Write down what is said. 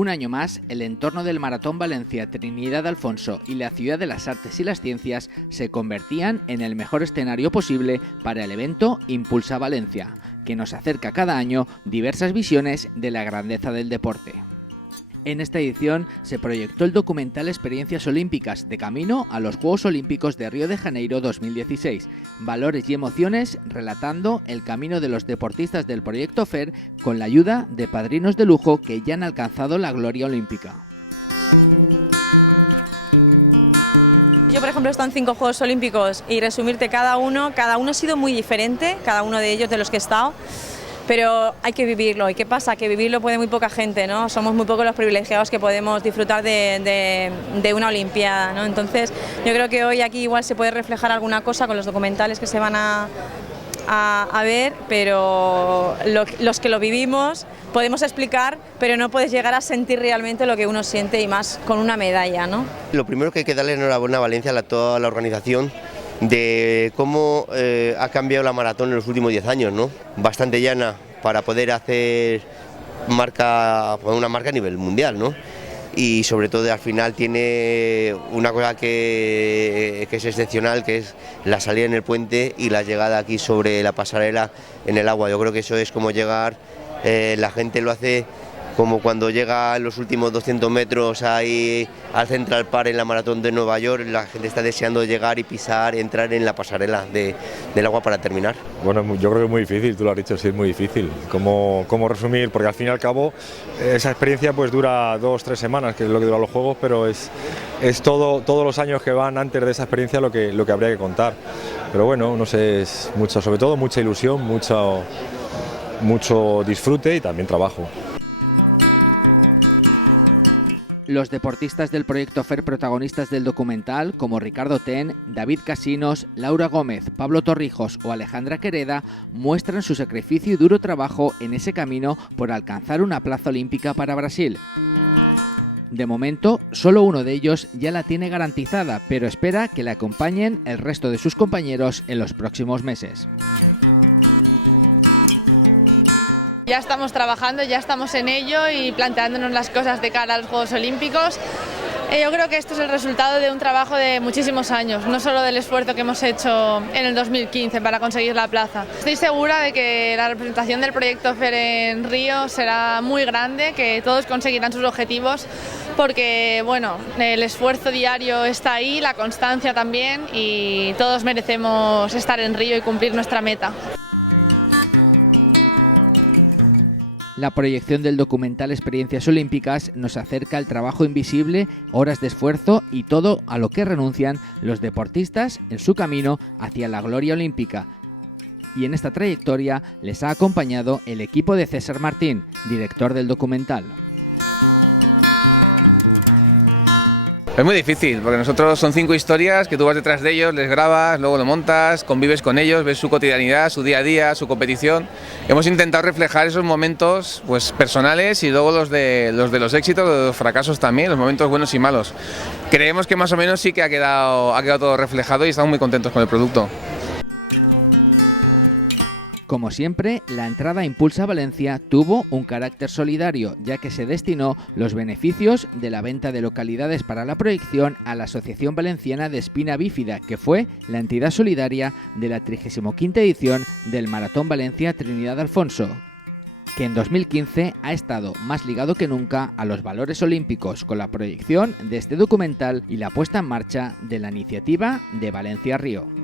Un año más, el entorno del Maratón Valencia Trinidad Alfonso y la Ciudad de las Artes y las Ciencias se convertían en el mejor escenario posible para el evento Impulsa Valencia, que nos acerca cada año diversas visiones de la grandeza del deporte. En esta edición se proyectó el documental Experiencias Olímpicas de camino a los Juegos Olímpicos de Río de Janeiro 2016, valores y emociones relatando el camino de los deportistas del proyecto FER con la ayuda de padrinos de lujo que ya han alcanzado la gloria olímpica. Yo, por ejemplo, he estado en 5 Juegos Olímpicos y resumirte cada uno ha sido muy diferente, cada uno de ellos de los que he estado. Pero hay que vivirlo. ¿Y qué pasa? Que vivirlo puede muy poca gente, ¿no? Somos muy pocos los privilegiados que podemos disfrutar de una Olimpiada, ¿no? Entonces, yo creo que hoy aquí igual se puede reflejar alguna cosa con los documentales que se van a ver, pero los que lo vivimos podemos explicar, pero no puedes llegar a sentir realmente lo que uno siente y más con una medalla, ¿no? Lo primero que hay que darle enhorabuena a Valencia, a toda la organización, de cómo ha cambiado la maratón en los últimos 10 años, ¿no? Bastante llana para poder hacer una marca a nivel mundial, ¿no? Y sobre todo al final tiene una cosa que es excepcional, que es la salida en el puente y la llegada aquí sobre la pasarela en el agua. Yo creo que eso es como llegar, la gente lo hace como cuando llega en los últimos 200 metros ahí al Central Park en la maratón de Nueva York, la gente está deseando llegar y pisar, entrar en la pasarela del agua para terminar. Bueno, yo creo que es muy difícil, tú lo has dicho, sí, es muy difícil. ¿Cómo resumir? Porque al fin y al cabo esa experiencia pues dura 2-3 semanas, que es lo que duran los Juegos, pero es todos los años que van antes de esa experiencia lo que habría que contar. Pero bueno, no sé, es mucho, sobre todo mucha ilusión, mucho disfrute y también trabajo. Los deportistas del proyecto FER protagonistas del documental, como Ricardo Ten, David Casinos, Laura Gómez, Pablo Torrijos o Alejandra Quereda, muestran su sacrificio y duro trabajo en ese camino por alcanzar una plaza olímpica para Brasil. De momento, solo uno de ellos ya la tiene garantizada, pero espera que le acompañen el resto de sus compañeros en los próximos meses. Ya estamos trabajando, ya estamos en ello y planteándonos las cosas de cara a los Juegos Olímpicos. Yo creo que esto es el resultado de un trabajo de muchísimos años, no solo del esfuerzo que hemos hecho en el 2015 para conseguir la plaza. Estoy segura de que la representación del proyecto FER en Río será muy grande, que todos conseguirán sus objetivos, porque bueno, el esfuerzo diario está ahí, la constancia también, y todos merecemos estar en Río y cumplir nuestra meta. La proyección del documental Experiencias Olímpicas nos acerca al trabajo invisible, horas de esfuerzo y todo a lo que renuncian los deportistas en su camino hacia la gloria olímpica. Y en esta trayectoria les ha acompañado el equipo de César Martín, director del documental. Es muy difícil, porque nosotros son 5 historias que tú vas detrás de ellos, les grabas, luego lo montas, convives con ellos, ves su cotidianidad, su día a día, su competición. Hemos intentado reflejar esos momentos pues, personales y luego los de los éxitos, de los fracasos también, los momentos buenos y malos. Creemos que más o menos sí que ha quedado todo reflejado y estamos muy contentos con el producto. Como siempre, la entrada a Impulsa Valencia tuvo un carácter solidario, ya que se destinó los beneficios de la venta de localidades para la proyección a la Asociación Valenciana de Espina Bífida, que fue la entidad solidaria de la 35ª edición del Maratón Valencia Trinidad Alfonso, que en 2015 ha estado más ligado que nunca a los valores olímpicos con la proyección de este documental y la puesta en marcha de la iniciativa de Valencia Río.